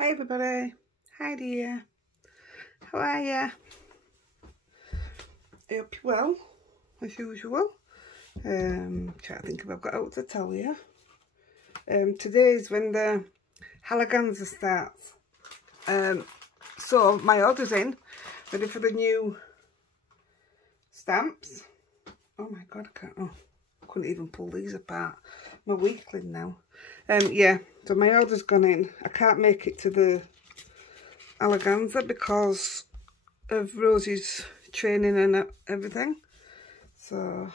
Hi everybody, Heidi here. How are ya? I hope you're well, as usual. Trying to think if I've got out to tell you. Today's when the Halaganza starts. So my order's in, ready for the new stamps. Oh my god, I couldn't even pull these apart. My weakling now. Yeah, so my order's gone in. I can't make it to the Halaganza because of Rosie's training and everything. So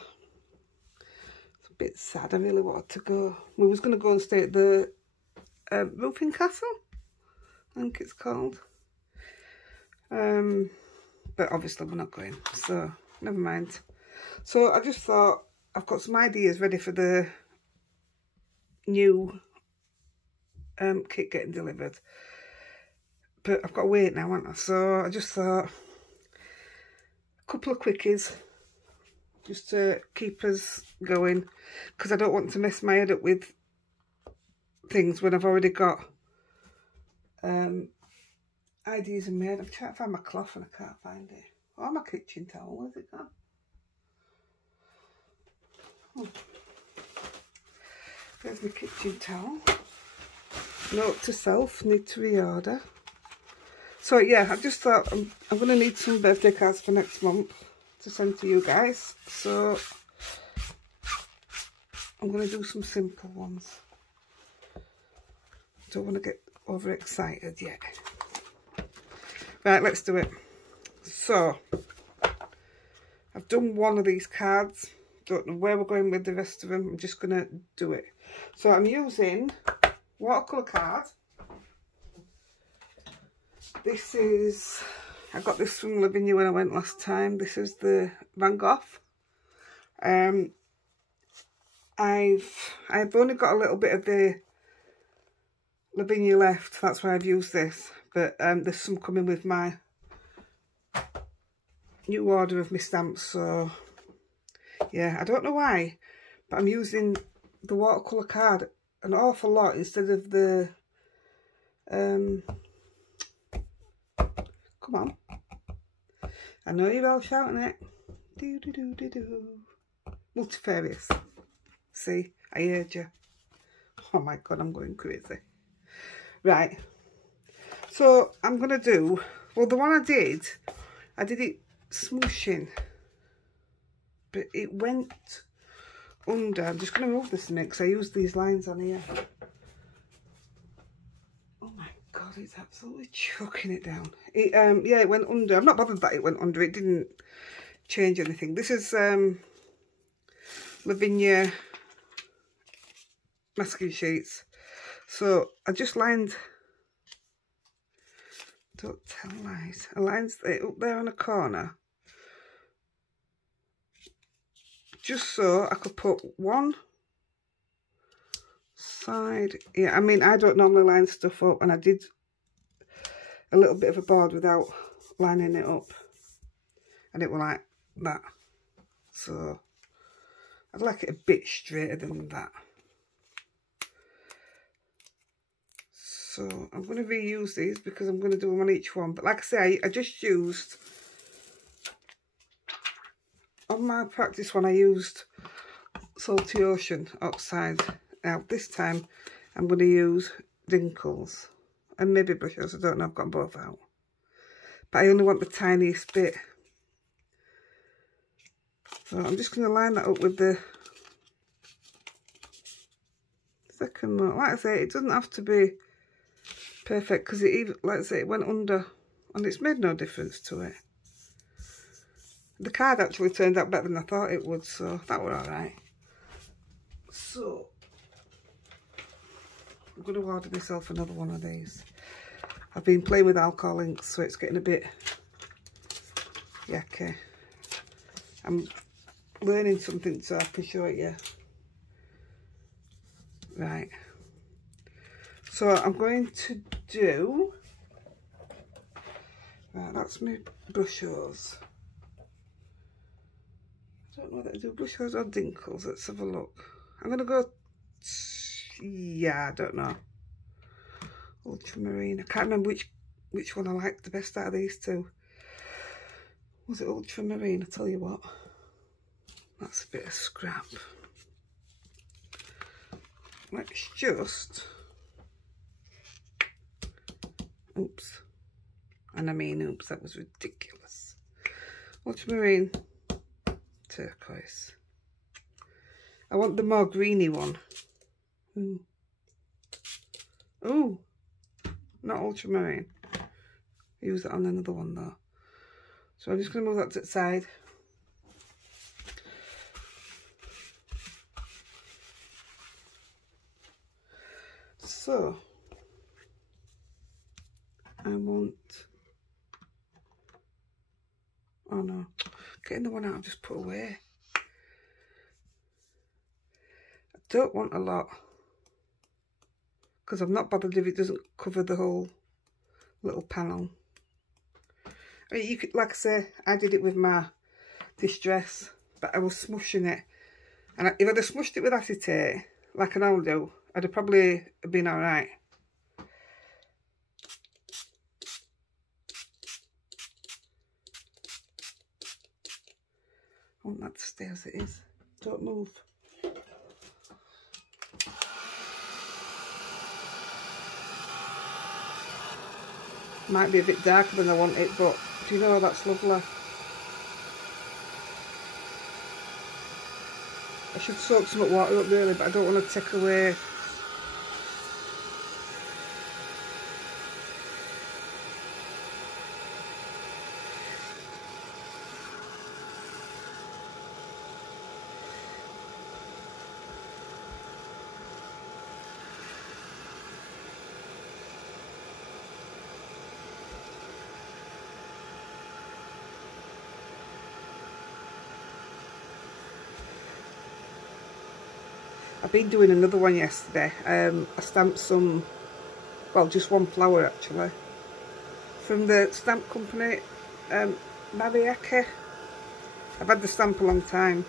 it's a bit sad. I really wanted to go. We was going to go and stay at the Roofing Castle, I think it's called. But obviously we're not going, so never mind. So I just thought I've got some ideas ready for the new kit getting delivered, but I've got to wait now, haven't I? So I just thought a couple of quickies just to keep us going, because I don't want to mess my head up with things when I've already got ideas in my head. I'm trying to find my cloth and I can't find it. Oh, my kitchen towel, where's it gone? Oh. There's my kitchen towel. Note to self, need to reorder. So yeah, I just thought I'm going to need some birthday cards for next month to send to you guys. So I'm going to do some simple ones. Don't want to get overexcited yet. Right, let's do it. So I've done one of these cards. Don't know where we're going with the rest of them. I'm just going to do it. So I'm using watercolour card. This is, I got this from Lavinia when I went last time. This is the Van Gogh. I've only got a little bit of the Lavinia left. That's why I've used this. But there's some coming with my new order of my stamps. So yeah, I don't know why, but I'm using the watercolour card an awful lot instead of the come on, I know you're all shouting it. Do do do do do. Multifarious. See, I heard you. Oh my god, I'm going crazy. Right, so I'm gonna do, well, the one I did it smooshing, but it went under. I'm just gonna move this in it because I used these lines on here. Oh my god, it's absolutely chucking it down. It yeah, it went under. I'm not bothered that it went under. It didn't change anything. This is Lavinia masking sheets. So I just lined, don't tell lies, I lined it up there on a corner, just so I could put one side. Yeah, I mean, I don't normally line stuff up, and I did a little bit of a board without lining it up, and it was like that. So I'd like it a bit straighter than that. So I'm going to reuse these because I'm going to do them on each one. But like I say, I just used, on my practice one, I used Salty Ocean outside. Now this time I'm going to use dinkles and maybe brushos. I don't know, I've got both out. But I only want the tiniest bit. So I'm just going to line that up with the second one. Like I say, it doesn't have to be perfect because it even, like I say, it went under and it's made no difference to it. The card actually turned out better than I thought it would, so that were alright. So I'm going to order myself another one of these. I've been playing with alcohol inks, so it's getting a bit yucky. I'm learning something so I can show it you. Right. So I'm going to do, right, that's my brushos. I don't know whether to do brushos or dinkles. Let's have a look. I'm going to go, yeah, I don't know. ultramarine. I can't remember which one I liked the best out of these two. Was it ultramarine? I tell you what, that's a bit of scrap. Let's just, oops, and I mean oops, that was ridiculous. Ultramarine, turquoise. I want the more greeny one. Ooh. Ooh, not ultramarine. Use it on another one though. So I'm just going to move that to the side. So I want, oh no, getting the one out I've just put away. I don't want a lot because I'm not bothered if it doesn't cover the whole little panel. I mean, you could, like I say, I did it with my distress, but I was smushing it, and if I'd have smushed it with acetate like an old do, I'd have probably been alright. I want that to stay as it is. Don't move. Might be a bit darker than I want it, but do you know, that's lovely. I should soak some water up really, but I don't want to take away. I've been doing another one yesterday. I stamped some, well, just one flower actually, from the stamp company, Heidi-The. I've had the stamp a long time.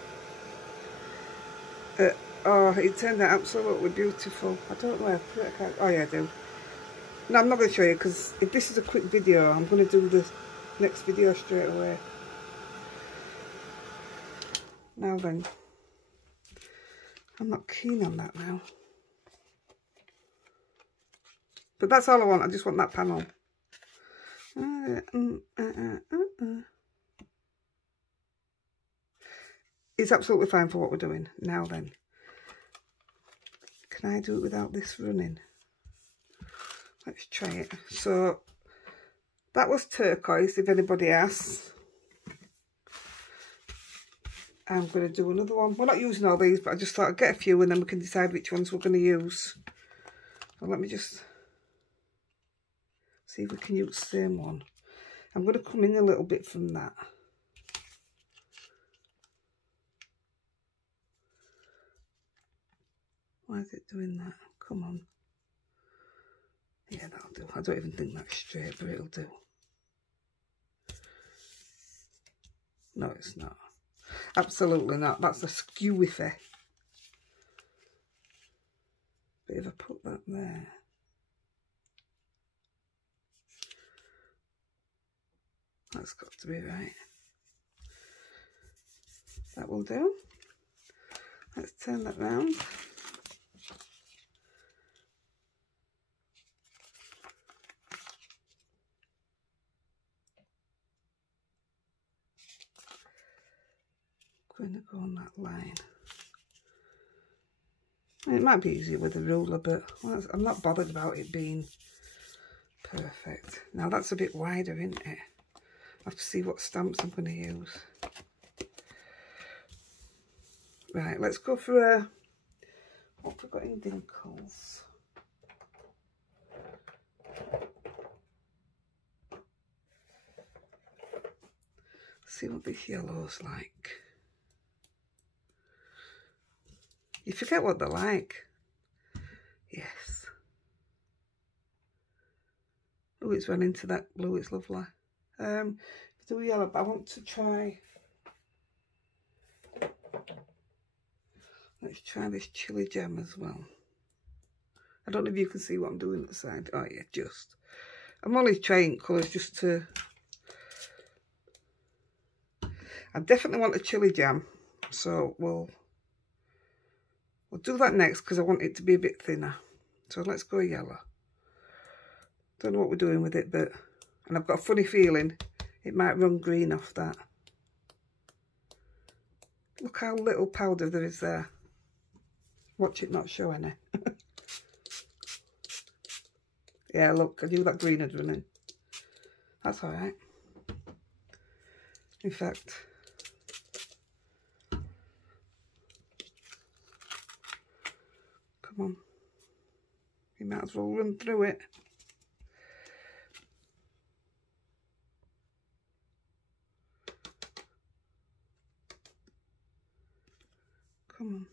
Oh, it turned out absolutely beautiful. I don't know where I put it. Oh yeah, I do. No, I'm not going to show you because if this is a quick video, I'm going to do the next video straight away. Now then. I'm not keen on that now. But that's all I want. I just want that panel. It's absolutely fine for what we're doing. Now then. Can I do it without this running? Let's try it. So, that was turquoise, if anybody asks. I'm going to do another one. We're not using all these, but I just thought I'd get a few and then we can decide which ones we're going to use. So let me just see if we can use the same one. I'm going to come in a little bit from that. Why is it doing that? Come on. Yeah, that'll do. I don't even think that's straight, but it'll do. No, it's not. Absolutely not. That's a skewy thing. But if I put that there, that's got to be right. That will do. Let's turn that round. Going to go on that line. It might be easier with a ruler, but I'm not bothered about it being perfect. Now that's a bit wider, isn't it? I have to see what stamps I'm going to use. Right, let's go for a, what have we got in dinkles? See what this yellow's like. You forget what they're like. Yes. Oh, it's run into that blue, it's lovely. Do yellow, but I want to try. Let's try this chili gem as well. I don't know if you can see what I'm doing at the side. Oh yeah, just. I'm only trying colours just to... I definitely want a chili jam, so we'll do that next because I want it to be a bit thinner. So let's go yellow. Don't know what we're doing with it, but... And I've got a funny feeling it might run green off that. Look how little powder there is there. Watch it not show any. Yeah, look, I knew that green had run in. That's alright. In fact... Come on. You might as well run through it. Come on.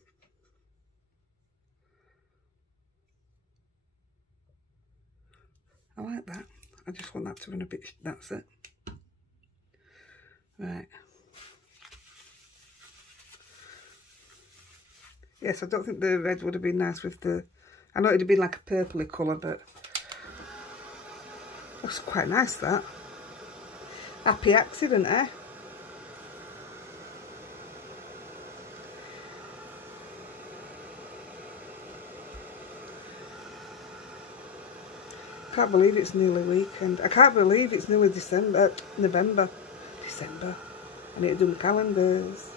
I like that. I just want that to run a bit, that's it. Right. Yes, I don't think the red would have been nice with the... I know it would have been like a purpley colour, but... Looks quite nice, that. Happy accident, eh? Can't believe it's nearly weekend. I can't believe it's nearly November. And it'll do calendars.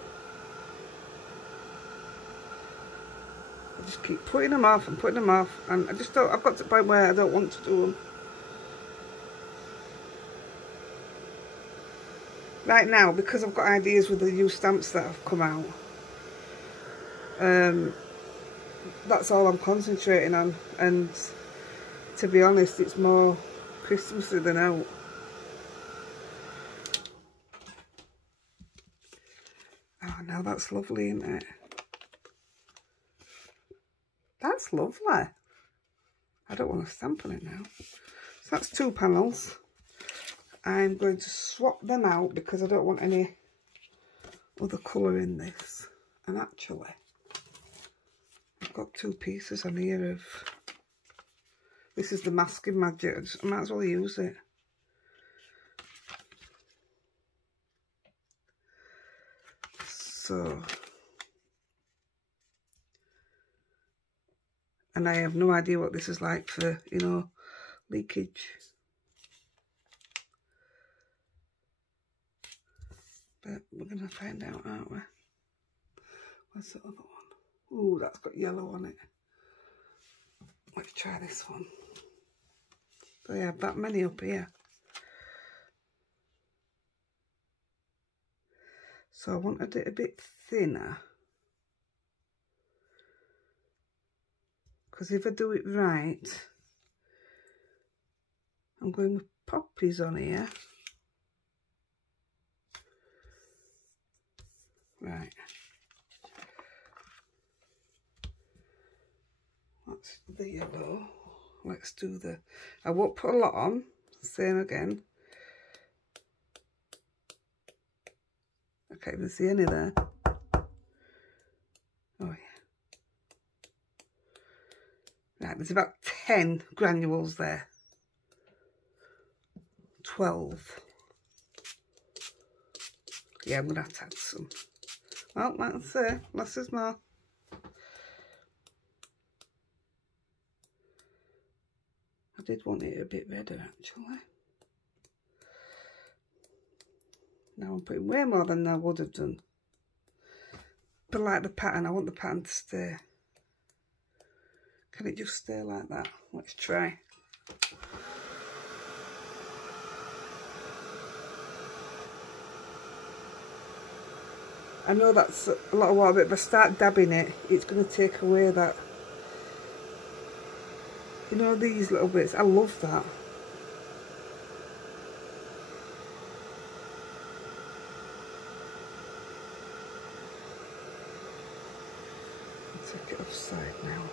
I just keep putting them off and putting them off, and I just don't, I've got to the point where I don't want to do them. Right now, because I've got ideas with the new stamps that have come out, that's all I'm concentrating on, and to be honest, it's more Christmassy than out. Oh, now that's lovely, isn't it? That's lovely. I don't want to stamp on it now. So that's 2 panels. I'm going to swap them out because I don't want any other colour in this. And actually, I've got 2 pieces on here of... This is the masking magic. I might as well use it. So... And I have no idea what this is like for, you know, leakage. But we're going to find out, aren't we? Where's the other one? Ooh, that's got yellow on it. Let's try this one. So I have that many up here. So I wanted it a bit thinner. Because if I do it right, I'm going with poppies on here. Right. That's the yellow. Let's do the... I won't put a lot on. Same again. I can't even see any there. Oh, yeah. Right, there's about 10 granules there. 12. Yeah, I'm going to have to add some. Well, let's see. Less is more. I did want it a bit redder, actually. Now I'm putting way more than I would have done. But like the pattern, I want the pattern to stay. Can it just stay like that? Let's try. I know that's a lot of water, but if I start dabbing it, it's going to take away that, you know, these little bits. I love that. I'll take it offside now.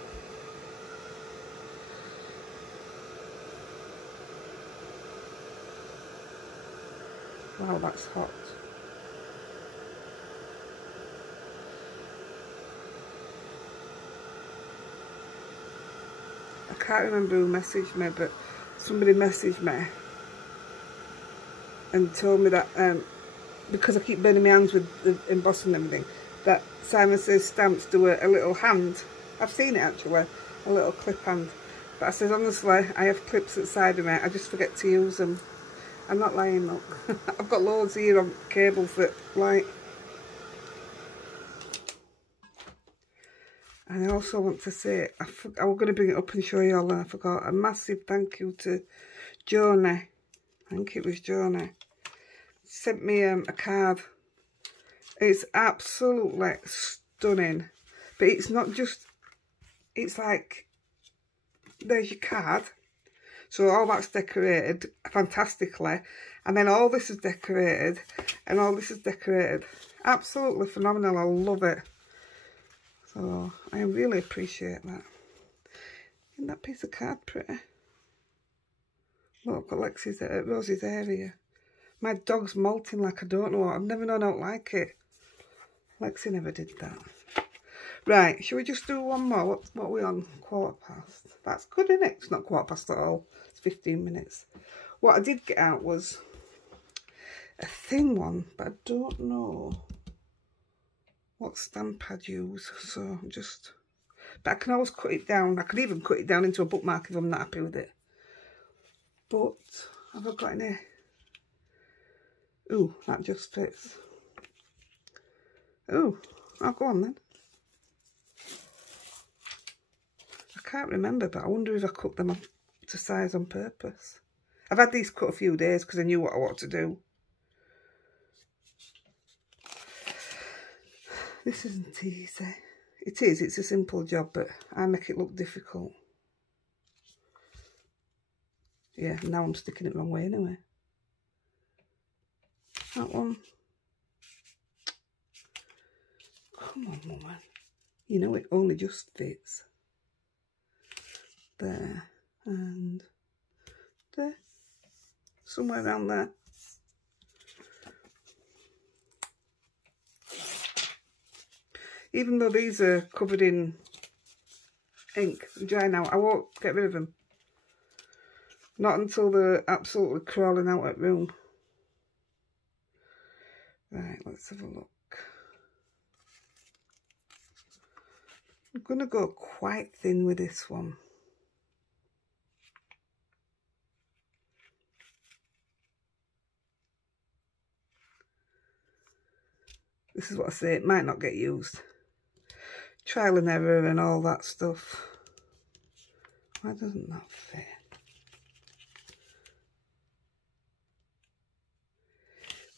Wow, that's hot. I can't remember who messaged me, but somebody messaged me and told me that because I keep burning my hands with the embossing and everything, that Simon Says Stamps do a little hand. I've seen it actually, a little clip hand. But I says, honestly, I have clips at the side of me, I just forget to use them. I'm not lying, look. I've got loads here on cables that, like. And I also want to say, I was going to bring it up and show you all, and I forgot. A massive thank you to Joni. I think it was Joni. Sent me a card. It's absolutely stunning. But it's not just, it's like, there's your card. So all that's decorated fantastically. And then all this is decorated. And all this is decorated. Absolutely phenomenal. I love it. So I really appreciate that. Isn't that piece of card pretty? Look, I've got Rosie's area. My dog's molting like I don't know what. I've never known I don't like it. Lexi never did that. Right, shall we just do one more? What are we on? 1/4 past. That's good, isn't it? It's not 1/4 past at all. It's 15 minutes. What I did get out was a thin one, but I don't know what stamp I'd use. So I'm just... But I can always cut it down. I could even cut it down into a bookmark if I'm not happy with it. But have I got any... Ooh, that just fits. Ooh, I'll go on then. I can't remember, but I wonder if I cut them to size on purpose. I've had these cut a few days because I knew what I wanted to do. This isn't easy. It is, it's a simple job, but I make it look difficult. Yeah, now I'm sticking it the wrong way anyway. That one. Come on, woman. You know it only just fits. There and there. Somewhere around there. Even though these are covered in ink and dry now, I won't get rid of them. Not until they're absolutely crawling out at room. Right, let's have a look. I'm going to go quite thin with this one. This is what I say, it might not get used. Trial and error and all that stuff. Why doesn't that fit?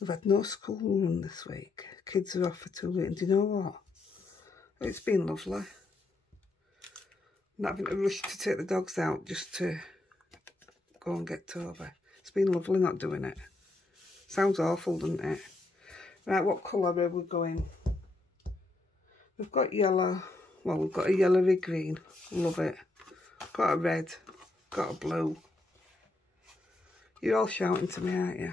We've had no school run this week. Kids are off for 2 weeks. And do you know what? It's been lovely. Not having to rush to take the dogs out just to go and get Toby. It's been lovely not doing it. Sounds awful, doesn't it? Right, what colour are we going? We've got yellow. Well, we've got a yellowy green. Love it. Got a red. Got a blue. You're all shouting to me, aren't you?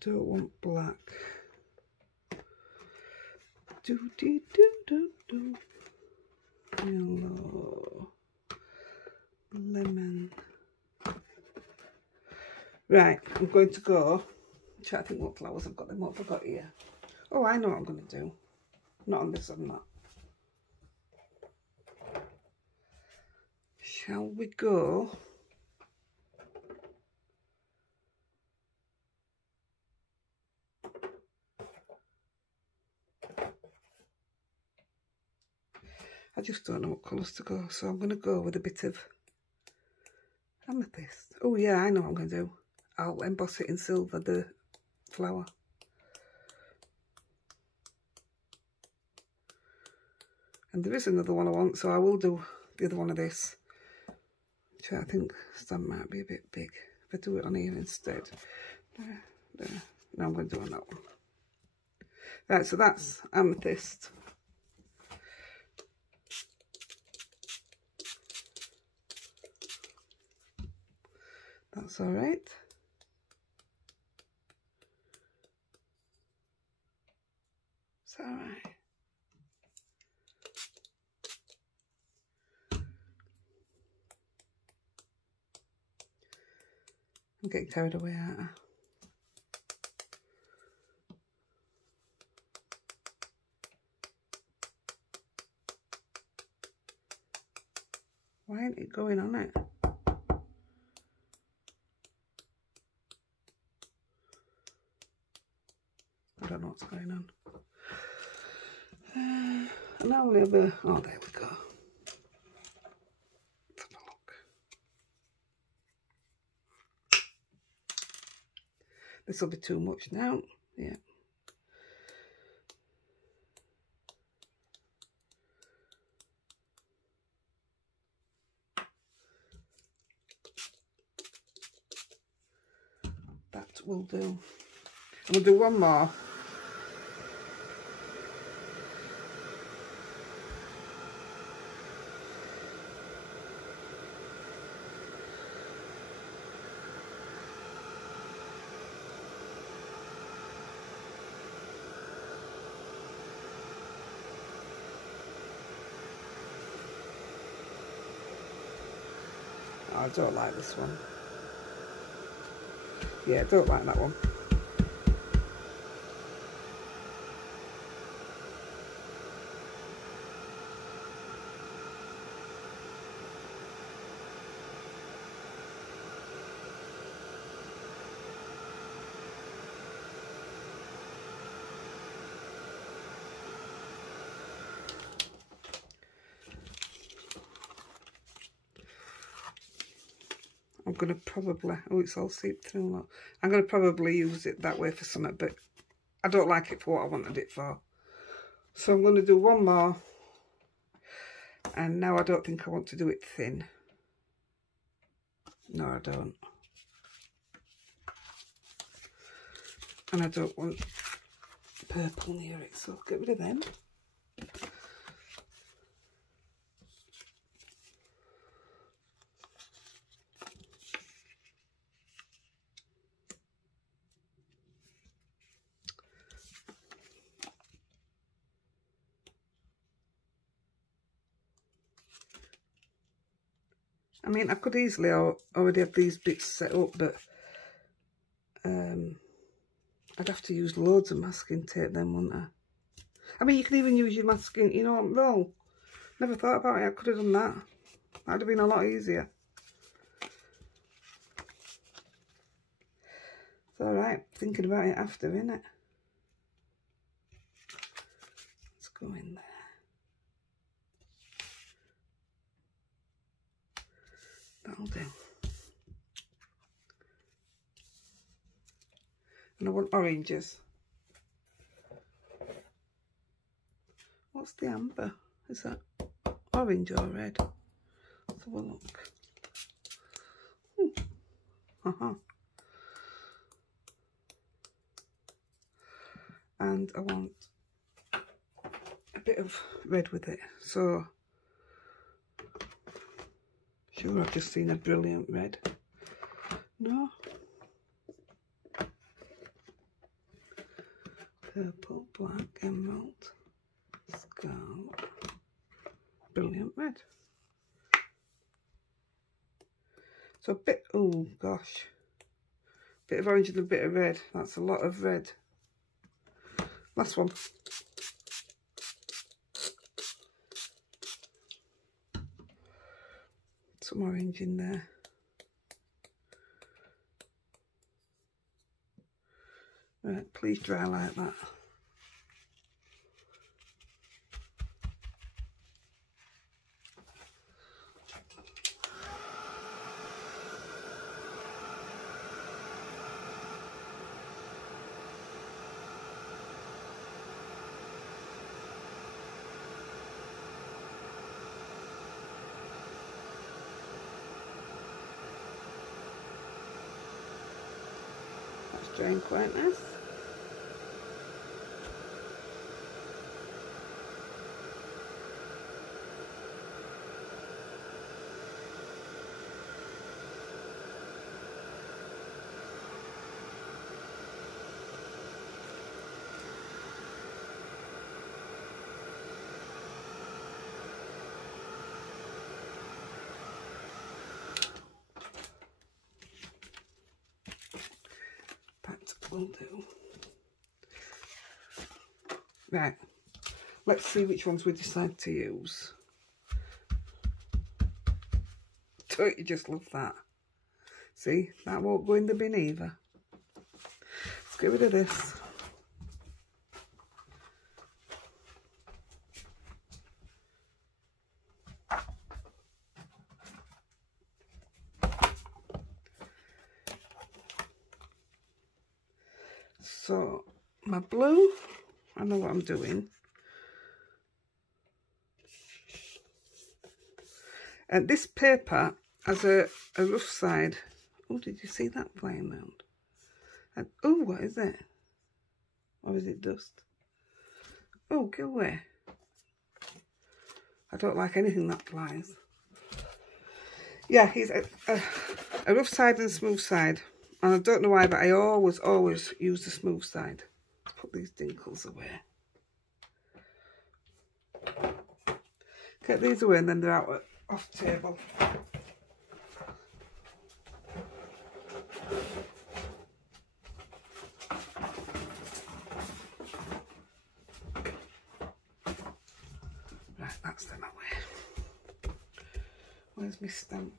Don't want black. Do do do do do. Yellow. Lemon. Right, I'm going to go. Try to think what flowers I've got them. What have I got here? Oh, I know what I'm going to do. Not on this one, that. Shall we go? I just don't know what colours to go, so I'm going to go with a bit of amethyst. Oh yeah, I know what I'm going to do. I'll emboss it in silver, the flower. And there is another one I want, so I will do the other one of this. Which I think stamp might be a bit big. If I do it on here instead. There, there. No, I'm going to do it on that one. Right, so that's amethyst. That's all right. It's all right. I'm getting carried away, aren't I? Why ain't it going on it? I don't know what's going on. And now we'll have a... Oh, there we go. Let's have a look. This will be too much now. Yeah. That will do. And we'll do one more. Oh, I don't like this one. Yeah, I don't like that one. I'm going to probably, oh, it's all seeped through. Look. I'm going to probably use it that way for something, but I don't like it for what I wanted it for. So I'm going to do one more. And now I don't think I want to do it thin. No, I don't. And I don't want purple near it, so get rid of them. I mean, I could easily already have these bits set up, but I'd have to use loads of masking tape then, wouldn't I? I mean, you can even use your masking, you know, roll. Never thought about it. I could have done that. That'd have been a lot easier. It's alright, thinking about it after, innit? Let's go in there. That'll do. And I want oranges. What's the amber? Is that orange or red? Let's have a look. And I want a bit of red with it. So, sure, I've just seen a brilliant red. No? Purple, black, emerald, scarlet, brilliant red. So a bit, oh gosh, bit of orange and a bit of red. That's a lot of red. Last one. Some orange in there. Right, please dry like that. That's drying quite nice. will do. Right, let's see which ones we decide to use. Don't you just love that? See, that won't go in the bin either. Let's get rid of this. So, my blue, I know what I'm doing. And this paper has a rough side. Oh, did you see that flying round? And oh, what is it? Or is it dust? Oh, go away. I don't like anything that flies. Yeah, he's a rough side and smooth side. And I don't know why, but I always use the smooth side. Let's put these dinkles away. Get these away and then they're out off the table. Right, that's them away. Where's my stamp?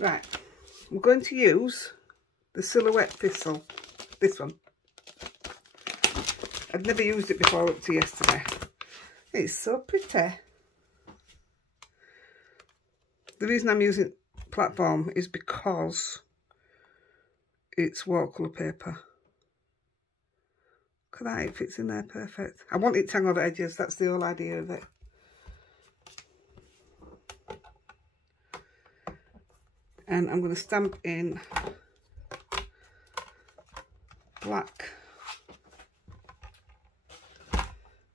Right, I'm going to use the Silhouette Thistle, this one. I'd never used it before up to yesterday. It's so pretty. The reason I'm using platform is because it's watercolour paper. Look at that, it fits in there perfect. I want it to hang over edges, that's the whole idea of it. And I'm going to stamp in black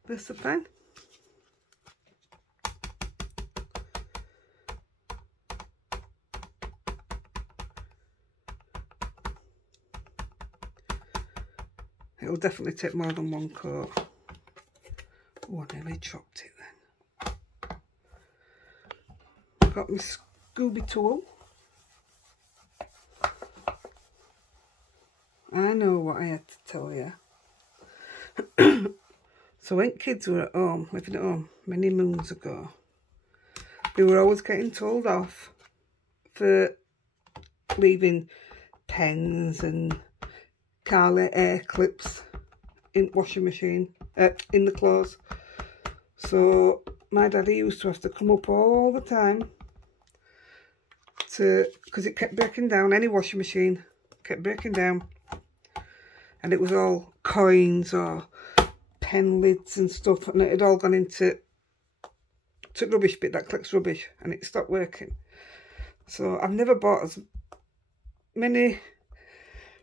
this pen. It'll definitely take more than one coat. Oh, I nearly chopped it then. I've got my Scooby tool. I know what I had to tell you. So when kids were at home, living at home, many moons ago, they were always getting told off for leaving pens and Carly hair clips in washing machine, in the clothes. So my daddy used to have to come up all the time because it kept breaking down. Any washing machine kept breaking down. And it was all coins or pen lids and stuff, and it had all gone into rubbish bit that collects rubbish, and it stopped working. So I've never bought as many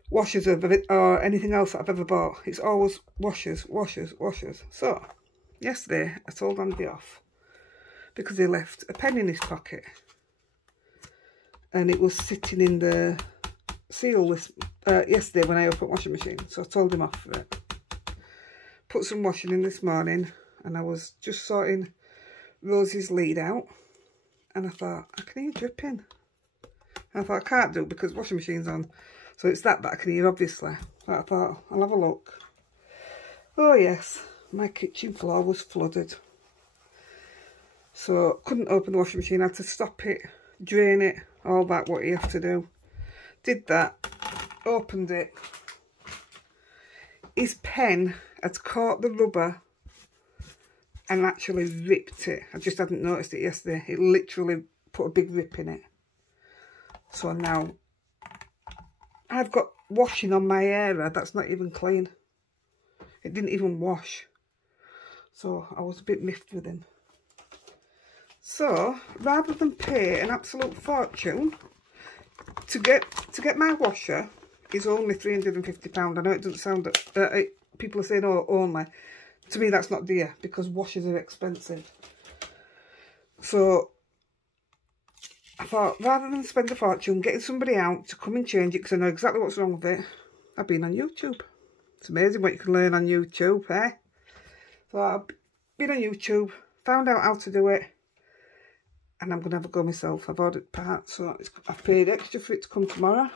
washers of it or anything else that I've ever bought. It's always washers, washers, washers. So yesterday I told Andy off because he left a pen in his pocket, and it was sitting in the seal yesterday when I opened the washing machine, so I told him off for it. Put some washing in this morning, and I was just sorting Rosie's lead out, and I thought, I can hear dripping. And I thought, I can't do it because washing machine's on, so it's that I can hear, obviously. So I thought, I'll have a look. Oh yes, my kitchen floor was flooded, so couldn't open the washing machine. I had to stop it, drain it, all that, what you have to do. Did that, opened it. His pen had caught the rubber and actually ripped it. I just hadn't noticed it yesterday. It literally put a big rip in it. So now I've got washing on my area that's not even clean. It didn't even wash. So I was a bit miffed with him. So rather than pay an absolute fortune to get my washer is only £350. I know it doesn't sound people are saying, oh, only. To me that's not dear, because washers are expensive. So I thought, rather than spend a fortune getting somebody out to come and change it, because I know exactly what's wrong with it, I've been on YouTube. It's amazing what you can learn on YouTube, eh? So I've been on YouTube, found out how to do it, and I'm going to have a go myself. I've ordered parts, so I've paid extra for it to come tomorrow.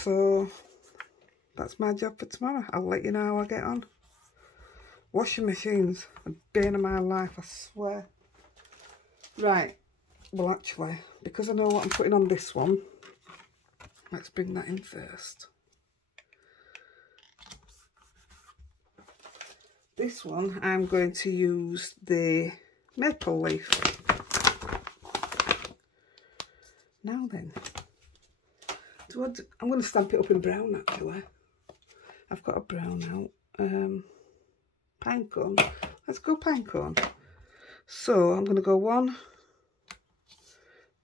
So that's my job for tomorrow. I'll let you know how I get on. Washing machines, a bane of my life, I swear. Right, well actually, because I know what I'm putting on this one, let's bring that in first. This one, I'm going to use the maple leaf. Now then, I'm going to stamp it up in brown actually. I've got a brown out. Pine cone. Let's go pine cone. So I'm going to go 1,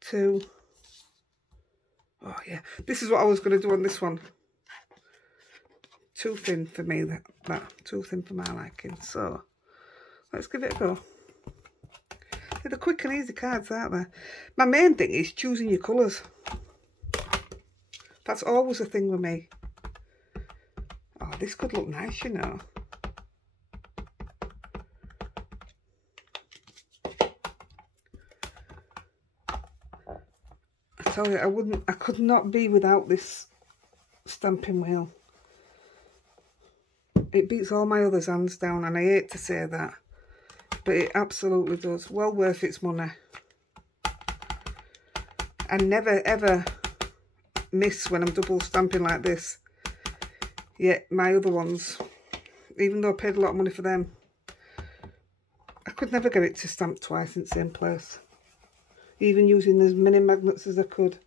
2. Oh yeah, this is what I was going to do on this one. Too thin for me, that too thin for my liking. So let's give it a go. They're quick and easy cards, aren't they? My main thing is choosing your colours. That's always a thing with me. Oh, this could look nice, you know. I tell you, I could not be without this stamping wheel. It beats all my others hands down, and I hate to say that, but it absolutely does. Well worth its money. I never ever miss when I'm double stamping like this. Yet my other ones, even though I paid a lot of money for them, I could never get it to stamp twice in the same place. Even using as many magnets as I could.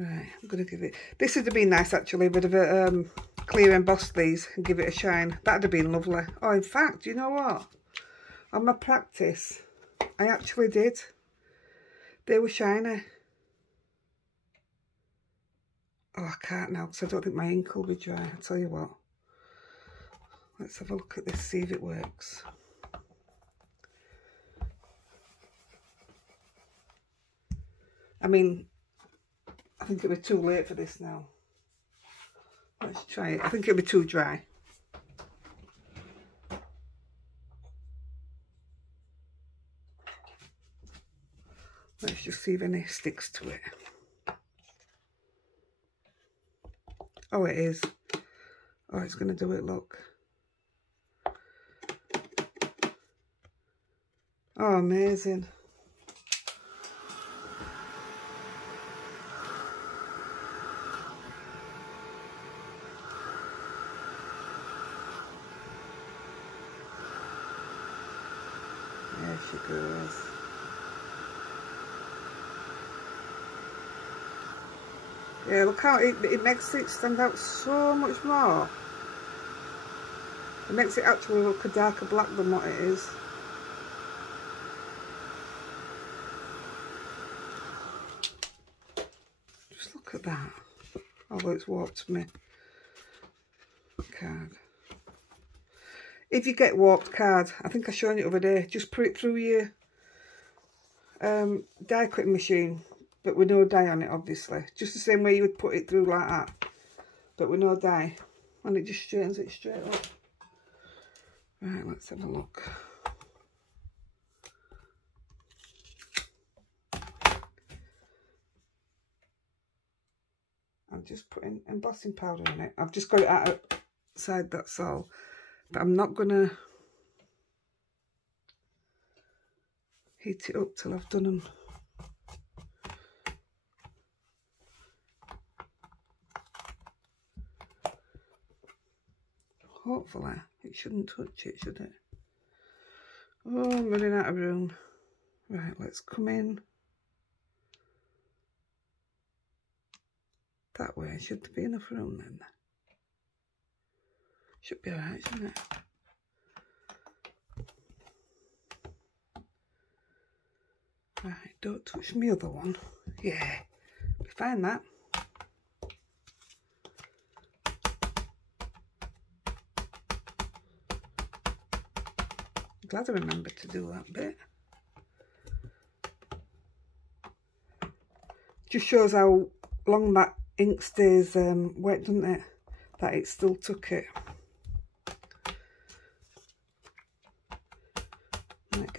Right, I'm going to give it... This would have been nice actually, a bit of a clear emboss these and give it a shine. That would have been lovely. Oh, in fact, you know what? On my practice, I actually did. They were shiny. Oh, I can't now because I don't think my ink will be dry. I'll tell you what. Let's have a look at this, see if it works. I mean, I think it'll be too late for this now. Let's try it. I think it'll be too dry. Let's just see if any sticks to it. Oh, it is. Oh, it's going to do it, look. Oh, amazing. There she goes. Yeah, look how it makes it stand out so much more. It makes it actually look a darker black than what it is. Just look at that. Although it's warped me card. If you get warped card, I think I showed you the other day, just put it through your die cutting machine, but with no dye on it, obviously. Just the same way you would put it through like that, but with no dye. And it just straightens it straight up. Right, let's have a look. I'm just putting embossing powder in it. I've just got it outside, that's all. But I'm not going to heat it up till I've done them. Hopefully it shouldn't touch it, should it? Oh, I'm running out of room. Right, let's come in. That way, should there be enough room then? Should be alright, shouldn't it? Right, don't touch my other one. Yeah, be fine that. I'm glad I remembered to do that bit. Just shows how long that ink stays wet, doesn't it? That it still took it.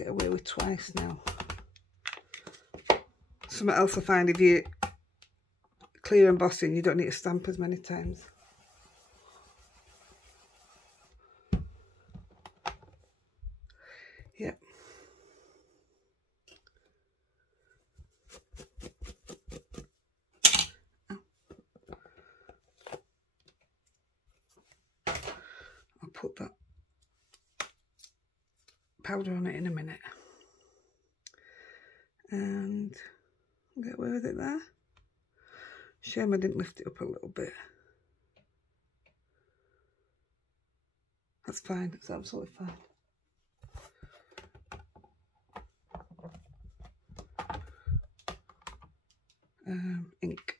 get away with twice now. Something else I find, if you clear embossing, you don't need to stamp as many times. Yep. I'll put that powder on it in a minute. And get away with it there. Shame I didn't lift it up a little bit. That's fine, it's absolutely fine. Ink.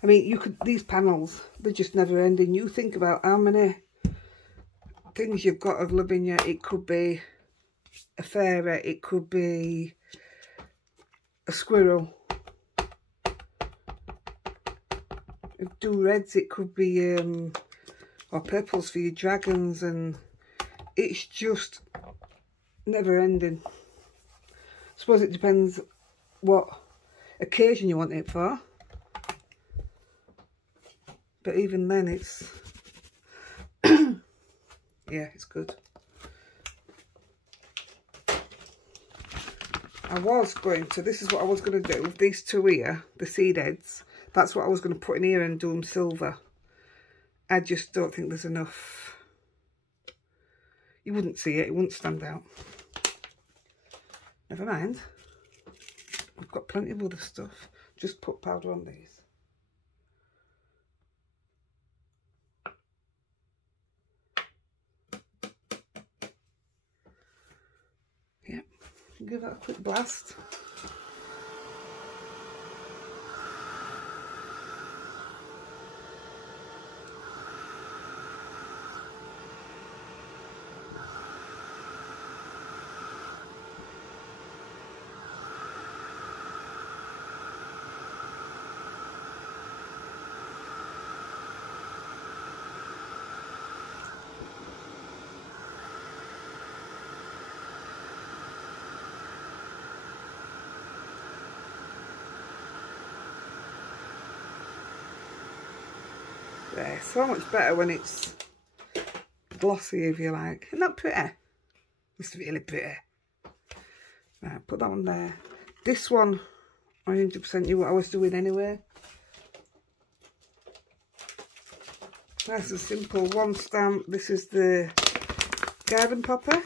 I mean, you could, these panels, they're just never ending. You think about how many things you've got of Lavinia. It could be a fairy, it could be a squirrel. Do reds, it could be or purples for your dragons, and it's just never ending. I suppose it depends what occasion you want it for, but even then it's yeah, it's good. I was going to, this is what I was going to do with these two here, the seed heads. That's what I was going to put in here and do them silver. I just don't think there's enough. You wouldn't see it, it wouldn't stand out. Never mind. I've got plenty of other stuff. Just put powder on these. Yep, give that a quick blast. There, so much better when it's glossy, if you like. Isn't that pretty? It's really pretty. Right, put that one there. This one, I 100% knew what I was doing anyway. Nice and simple, one stamp. This is the garden popper.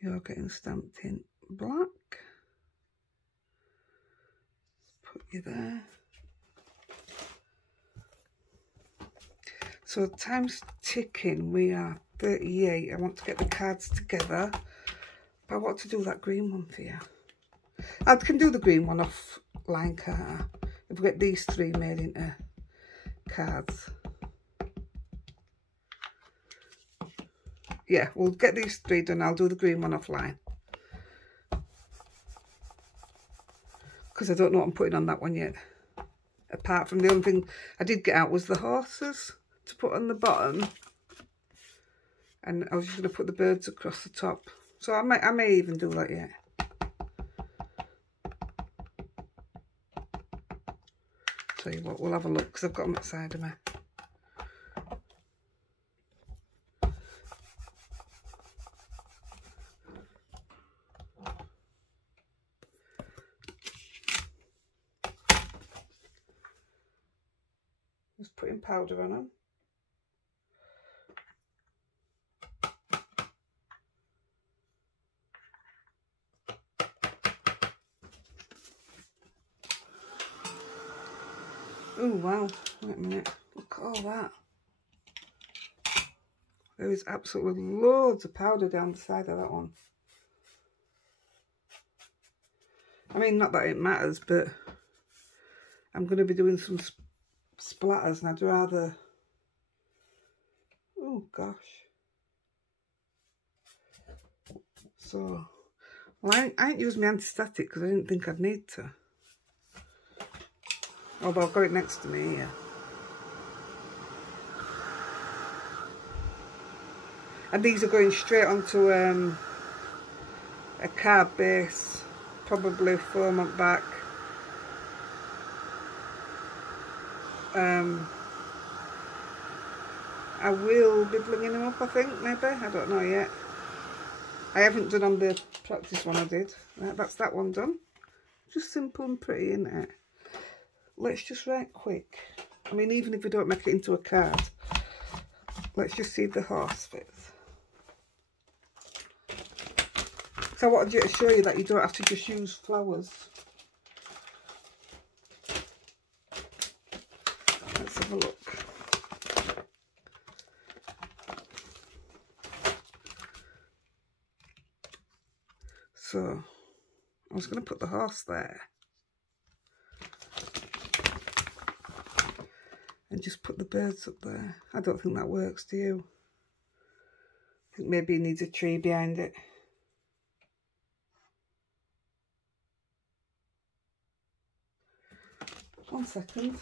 You're getting stamped in black. Put you there. So time's ticking. We are 38. I want to get the cards together, but I want to do that green one for you. I can do the green one off line, can't I? If we get these three made into cards. Yeah, we'll get these three done. I'll do the green one offline. Because I don't know what I'm putting on that one yet. Apart from the only thing I did get out was the horses to put on the bottom. And I was just going to put the birds across the top. So I may even do that yet. Tell you what, we'll have a look because I've got them outside of me. Just putting powder on them. Oh wow, wait a minute, look at all that. There is absolutely loads of powder down the side of that one. I mean, not that it matters, but I'm going to be doing some splatters and I'd rather, oh gosh. So, well, I ain't used my anti-static because I didn't think I'd need to. Although I've got it next to me here. And these are going straight onto a card base, probably foam on back. I will be blinging them up, I think, maybe. I don't know yet. I haven't done on the practice one I did. Right, that's that one done. Just simple and pretty, isn't it? Let's just write quick. I mean, even if we don't make it into a card, let's just see the horse bits. So I wanted you to show you that you don't have to just use flowers. Let's have a look. So, I was going to put the horse there. And just put the birds up there. I don't think that works, do you? I think maybe it needs a tree behind it. One second.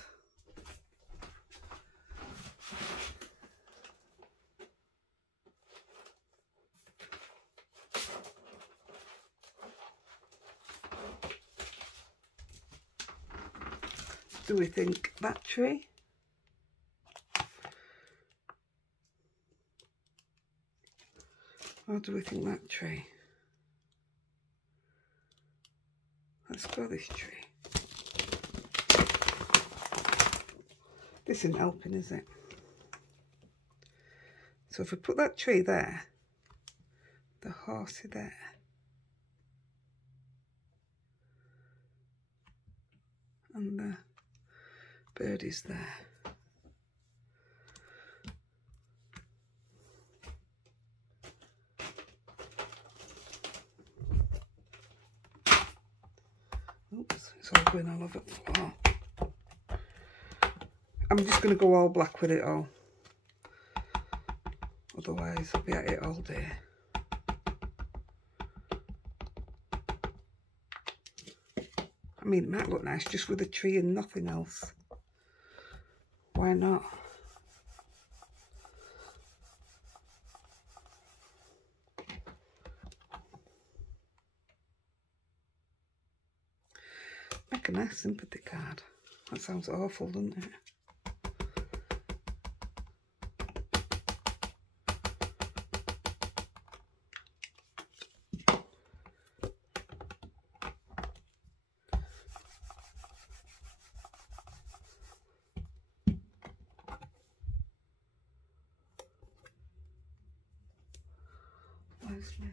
Do we think that tree? Or do we think that tree? Let's go this tree. This isn't helping, is it? So if we put that tree there, the horsey there, and the birdies there. Oops, it's all going all over the floor. I'm just going to go all black with it all. Otherwise, I'll be at it all day. I mean, it might look nice just with a tree and nothing else. Why not? Make a nice sympathy card. That sounds awful, doesn't it? Where's my...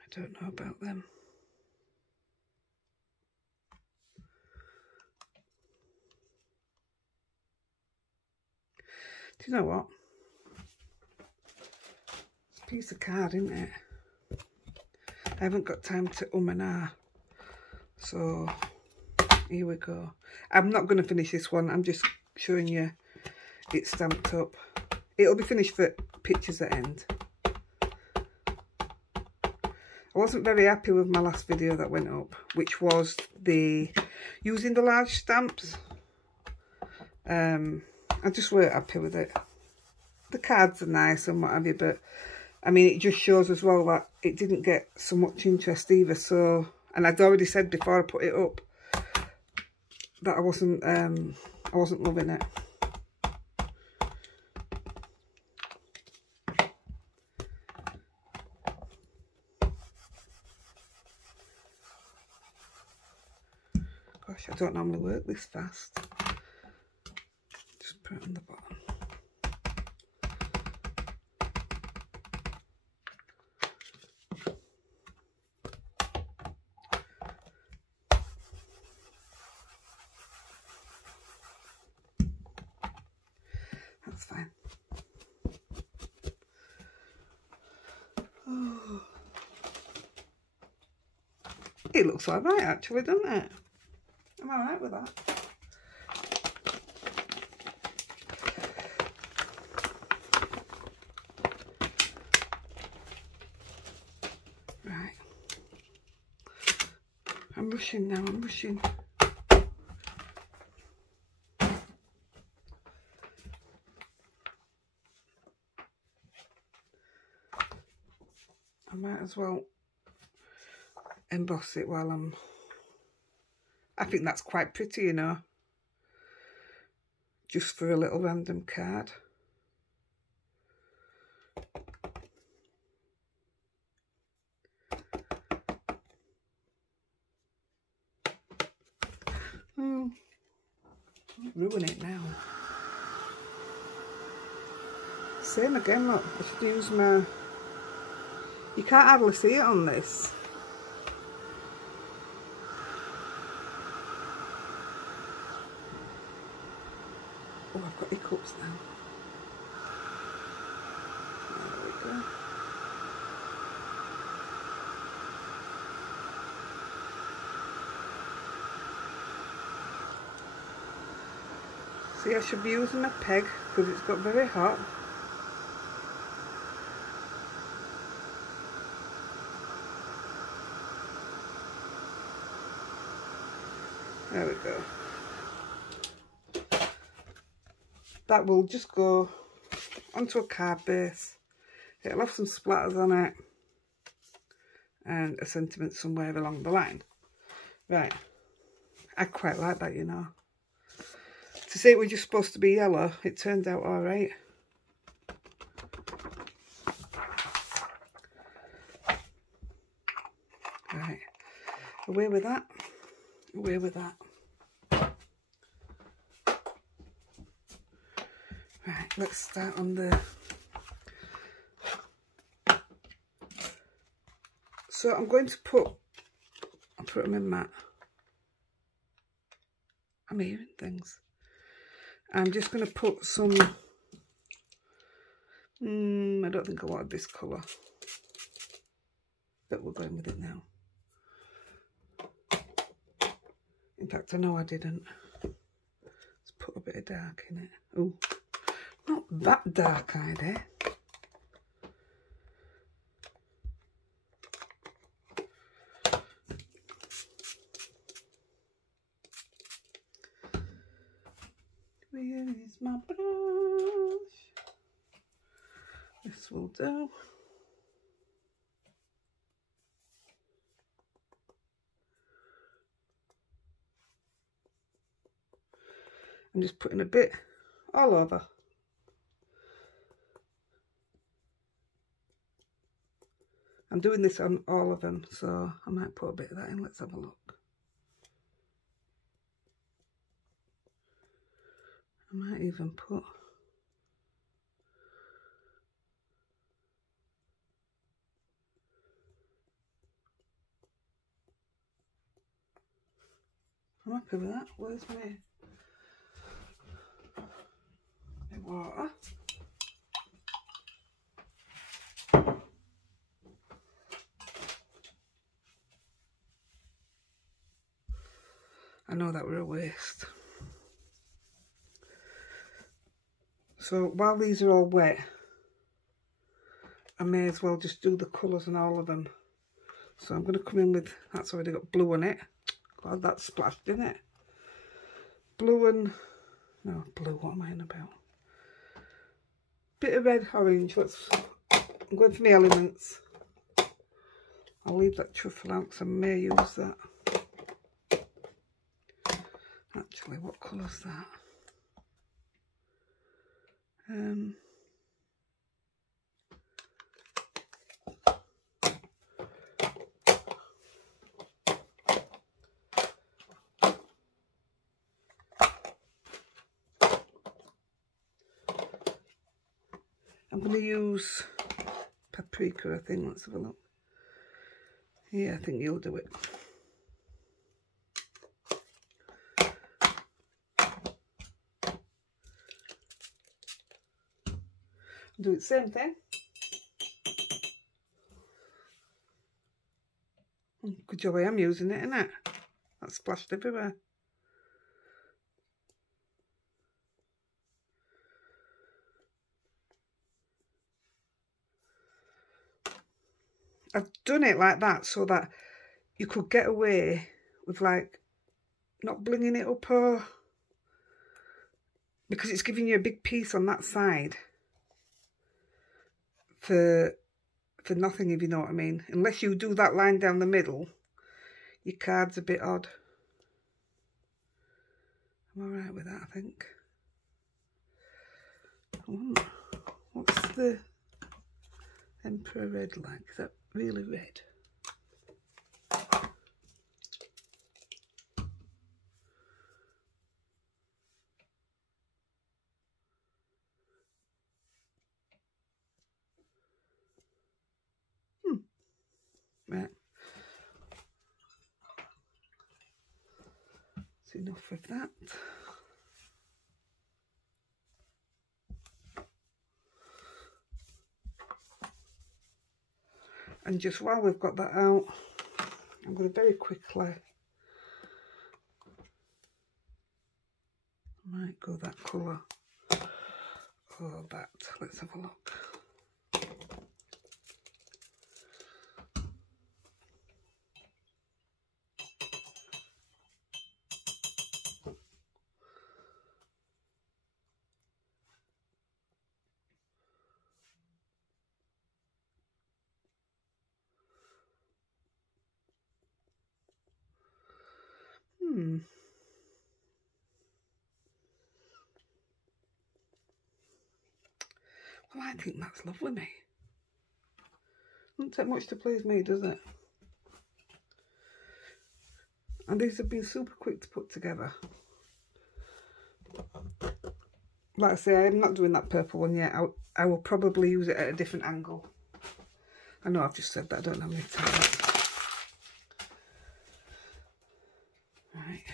I don't know about them. Do you know what? It's a piece of card, isn't it? I haven't got time to and ah. So here we go. I'm not going to finish this one. I'm just showing you it's stamped up. It'll be finished for pictures at end. I wasn't very happy with my last video that went up, which was the using the large stamps. I just weren't happy with it. The cards are nice and what have you, but I mean, it just shows as well that it didn't get so much interest either. So, and I'd already said before I put it up that I wasn't loving it. Gosh, I don't normally work this fast. Just put it on the bottom. That's fine. Oh. it looks alright actually, doesn't it? I'm alright with that. Right. I'm rushing now, I'm rushing. I might as well emboss it while I think that's quite pretty, you know, just for a little random card. Oh, ruin it now. Same again, look, I should use my, you can't hardly see it on this. Oh, I've got hiccups now. There we go. See, I should be using a peg because it's got very hot. There we go. That will just go onto a card base. It'll have some splatters on it and a sentiment somewhere along the line. Right, I quite like that, you know. To say it was just supposed to be yellow, it turned out all right. Right, away with that, away with that. Right, let's start on the... So I'm going to put them in matte. I'm hearing things. I'm just going to put some... I don't think I wanted this colour. But we're going with it now. In fact, I know I didn't. Let's put a bit of dark in it. Oh. Not that dark, Heidi. Where is my brush? This will do. I'm just putting a bit all over. I'm doing this on all of them, so I might put a bit of that in. Let's have a look. I might even put... I'm happy with that. Where's my water? I know that were a waste. So while these are all wet, I may as well just do the colours on all of them. So I'm going to come in with, that's already got blue on it. God, that's splashed, didn't it? Blue and, no, blue, what am I on about? Bit of red, orange, I'm going for my elements. I'll leave that truffle out because I may use that. Actually, what colour's that? I'm going to use paprika, I think. Let's have a look. Yeah, I think you'll do it. Do the same thing. Good job I am using it, innit? That's splashed everywhere. I've done it like that so that you could get away with like not blinging it up, or because it's giving you a big piece on that side for nothing, if you know what I mean. Unless you do that line down the middle, your card's a bit odd. I'm alright with that, I think. What's the Emperor Red like? Is that really red? Right. That's enough of that. And just while we've got that out, I'm going to very quickly, I might go that colour or that. Let's have a look. Well, I think that's lovely, me. Doesn't take much to please me, does it? And these have been super quick to put together. Like I say, I'm not doing that purple one yet. I will probably use it at a different angle. I know I've just said that, I don't know how many times. Right.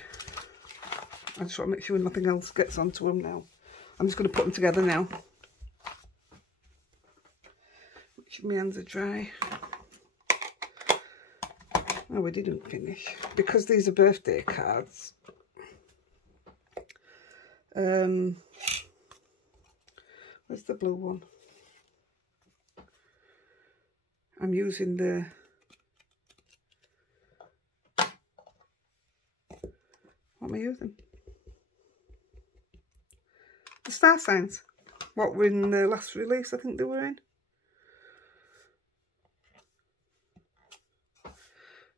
I just want to make sure nothing else gets onto them now. I'm just going to put them together now. My hands are dry. Oh, we didn't finish. Because these are birthday cards. Where's the blue one? I'm using the... What am I using? The star signs. What were in the last release, I think they were in.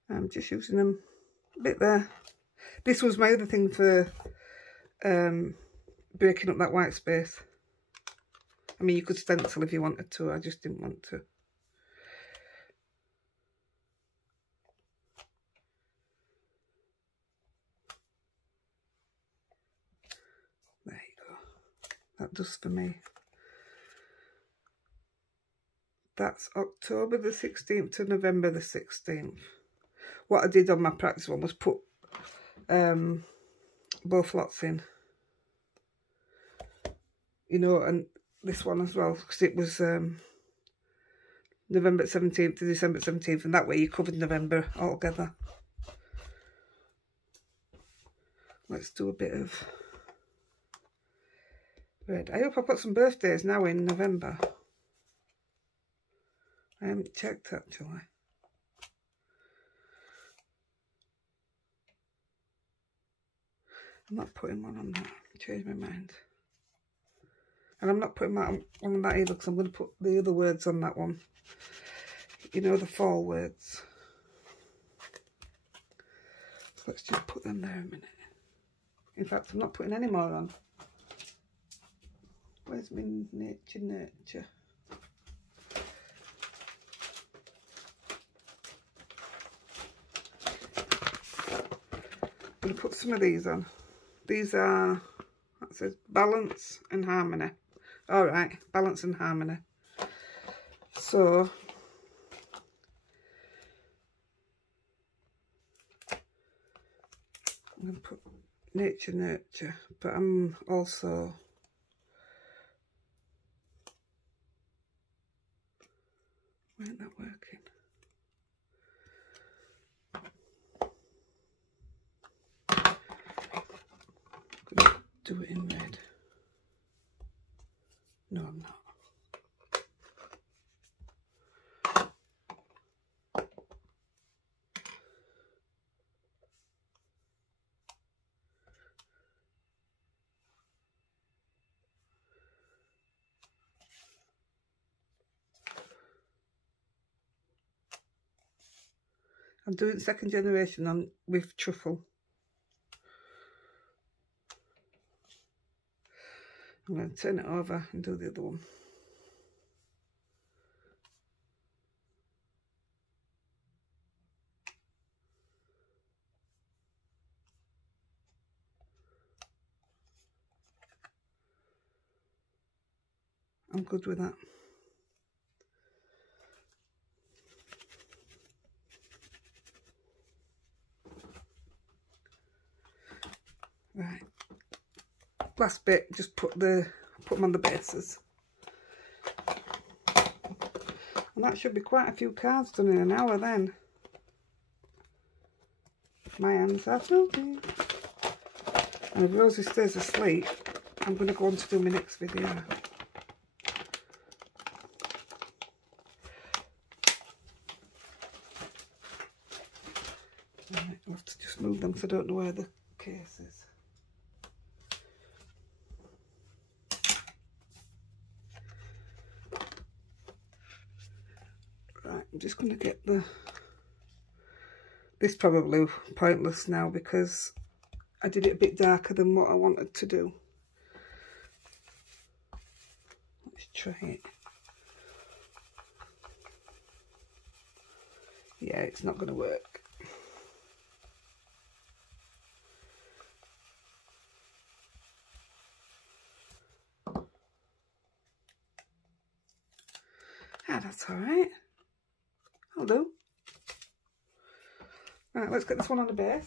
I'm just using them a bit there. This was my other thing for breaking up that white space. I mean, you could stencil if you wanted to, I just didn't want to. There you go. That does for me. That's October the 16th to November the 16th. What I did on my practice one was put both lots in. You know, and this one as well, because it was November 17th to December 17th, and that way you covered November altogether. Let's do a bit of red. I hope I've got some birthdays now in November. I haven't checked actually. I'm not putting one on that. Change my mind. And I'm not putting that on that either, because I'm going to put the other words on that one. You know, the fall words. So let's just put them there a minute. In fact, I'm not putting any more on. Where's my nature? I'm going to put some of these on. These are, that says balance and harmony. Alright, balance and harmony. So, I'm going to put nature, nurture, but I'm also, why ain't that working? do it in red. No, I'm not. I'm doing second generation on with truffle. I'm going to turn it over and do the other one. I'm good with that. Right. Last bit, just put them on the bases. And that should be quite a few cards done in an hour then. My hands are filthy. And if Rosie stays asleep, I'm going to go on to do my next video. Right, I'll have to just move them because I don't know where the case is. Right, I'm just going to get this probably pointless now because I did it a bit darker than what I wanted to do. Let's try it. Yeah, it's not going to work. Ah, that's all right. I'll do. Right, let's get this one on the base.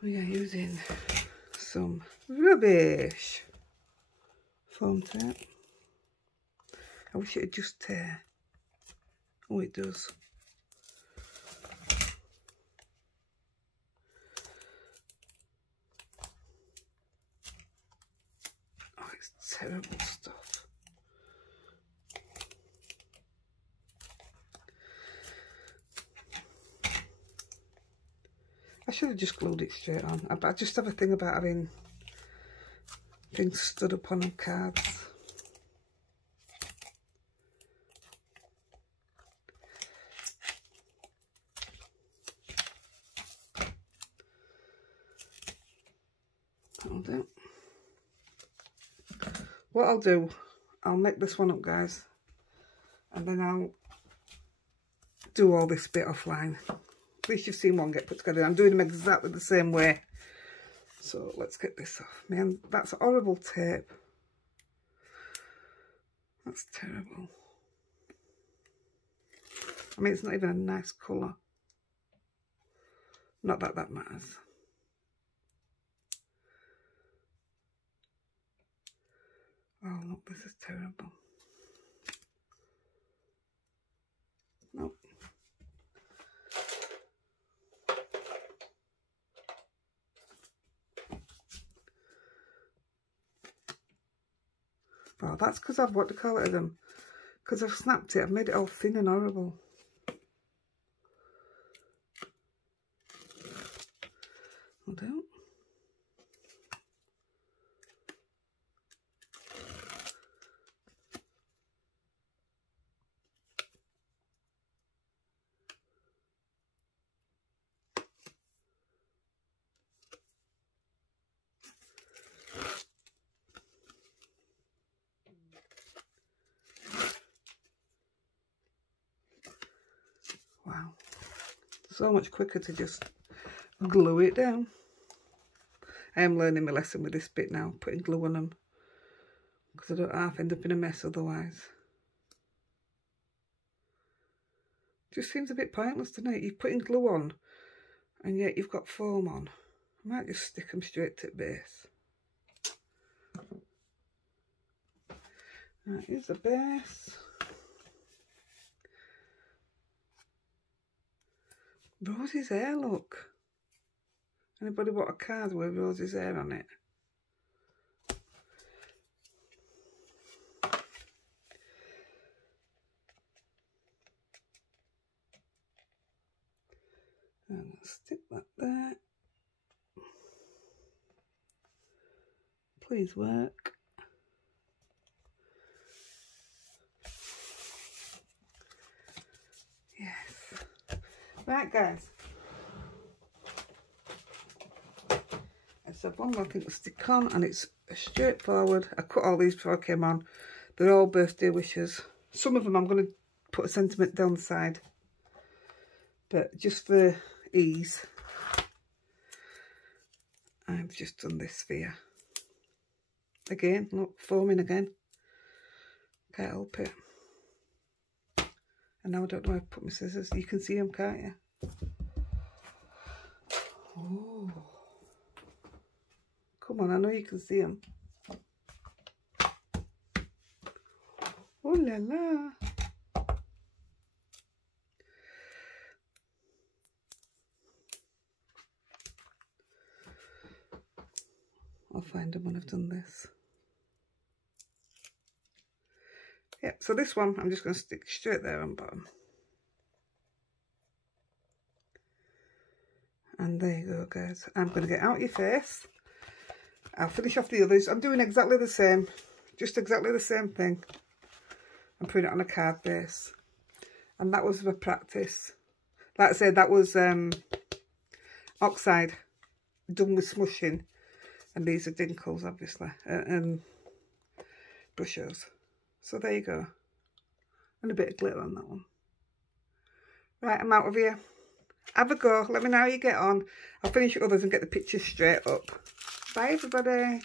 We are using some rubbish foam tape. I wish it would just tear. Oh, it does. Oh, it's terrible stuff. I should have just glued it straight on. I just have a thing about having things stood up on cards. That'll do. What I'll do, I'll make this one up, guys, and then I'll do all this bit offline. At least you've seen one get put together. I'm doing them exactly the same way. So let's get this off. Man, that's horrible tape. That's terrible. I mean, it's not even a nice colour. Not that that matters. Oh, look, this is terrible. Nope. Oh, that's because I've, what to call it, them. Because I've snapped it, I've made it all thin and horrible. I'll do. Wow, so much quicker to just glue it down. I am learning my lesson with this bit now, putting glue on them, because I don't half end up in a mess otherwise. Just seems a bit pointless, doesn't it? You're putting glue on and yet you've got foam on. I might just stick them straight to the base. Right, here's the base. Rosie's hair, look. Anybody want a card with Rosie's hair on it? And let's stick that there. Please work. Yes. Right, guys. I just have one more thing to stick on, and it's straightforward. I cut all these before I came on. They're all birthday wishes. Some of them I'm going to put a sentiment down the side, but just for ease, I've just done this for you. Again, look, foaming again. Can't help it. And now I don't know where to put my scissors. You can see them, can't you? Oh. Come on, I know you can see them. Oh la la. I'll find them when I've done this. Yeah, so this one I'm just going to stick straight there on bottom. And there you go, guys. I'm going to get out your face. I'll finish off the others. I'm doing exactly the same. Just exactly the same thing. I'm putting it on a card base. And that was my practice. Like I said, that was oxide done with smushing. And these are dinkles, obviously. And brushos. So there you go. And a bit of glitter on that one. Right, I'm out of here. Have a go. Let me know how you get on. I'll finish others and get the pictures straight up. Bye, everybody.